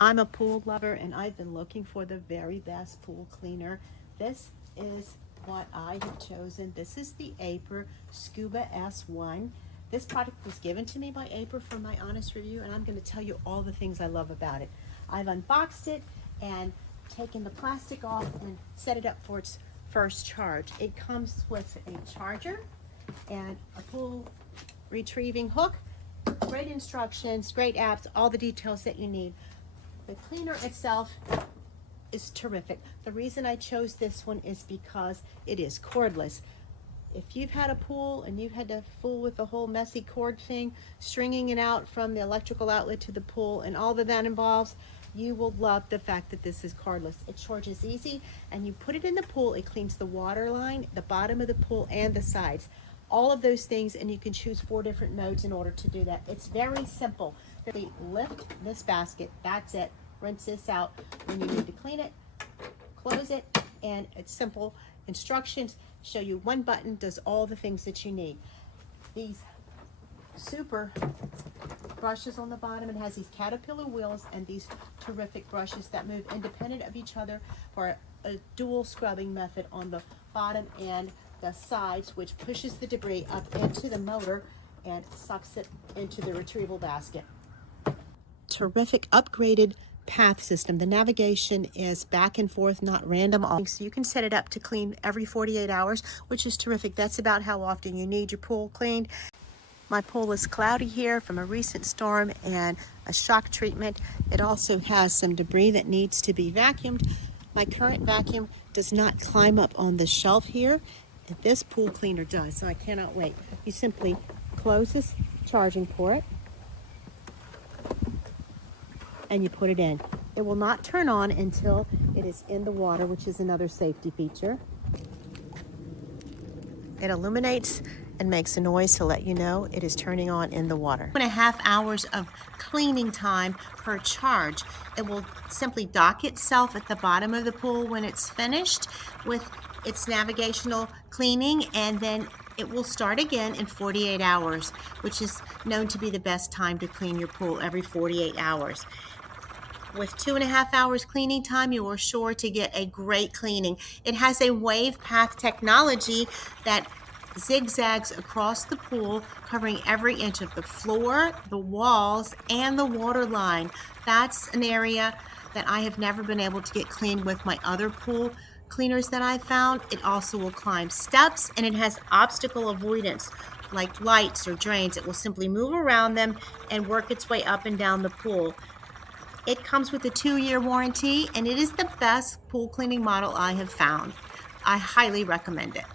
I'm a pool lover and I've been looking for the very best pool cleaner. This is what I have chosen. This is the AIPER Scuba S1. This product was given to me by AIPER for my honest review, and I'm going to tell you all the things I love about it. I've unboxed it and taken the plastic off and set it up for its first charge. It comes with a charger and a pool retrieving hook. Great instructions, great apps, all the details that you need. The cleaner itself is terrific. The reason I chose this one is because it is cordless. If you've had a pool and you've had to fool with the whole messy cord thing, stringing it out from the electrical outlet to the pool and all that involves, you will love the fact that this is cordless. It charges easy, and you put it in the pool. It cleans the water line, the bottom of the pool, and the sides. All of those things, and you can choose 4 different modes in order to do that. It's very simple. They lift this basket, that's it. Rinse this out when you need to clean it, close it, and it's simple. Instructions show you one button, does all the things that you need. These super brushes on the bottom, it has these caterpillar wheels and these terrific brushes that move independent of each other for a dual scrubbing method on the bottom and the sides, which pushes the debris up into the motor and sucks it into the retrieval basket. Terrific upgraded path system. The navigation is back and forth, not random. So you can set it up to clean every 48 hours, which is terrific. That's about how often you need your pool cleaned. My pool is cloudy here from a recent storm and a shock treatment. It also has some debris that needs to be vacuumed. My current vacuum does not climb up on the shelf here. This pool cleaner does, so I cannot wait. You simply close this charging port and you put it in. It will not turn on until it is in the water, which is another safety feature. It illuminates and makes a noise to let you know it is turning on in the water. 2.5 hours of cleaning time per charge. It will simply dock itself at the bottom of the pool when it's finished with its navigational cleaning, and then it will start again in 48 hours, which is known to be the best time to clean your pool, every 48 hours. With 2.5 hours cleaning time, you are sure to get a great cleaning. It has a wave path technology that zigzags across the pool, covering every inch of the floor, the walls, and the water line. That's an area that I have never been able to get cleaned with my other pool cleaners that I found. It also will climb steps, and it has obstacle avoidance like lights or drains. It will simply move around them and work its way up and down the pool. It comes with a 2-year warranty, and it is the best pool cleaning model I have found. I highly recommend it.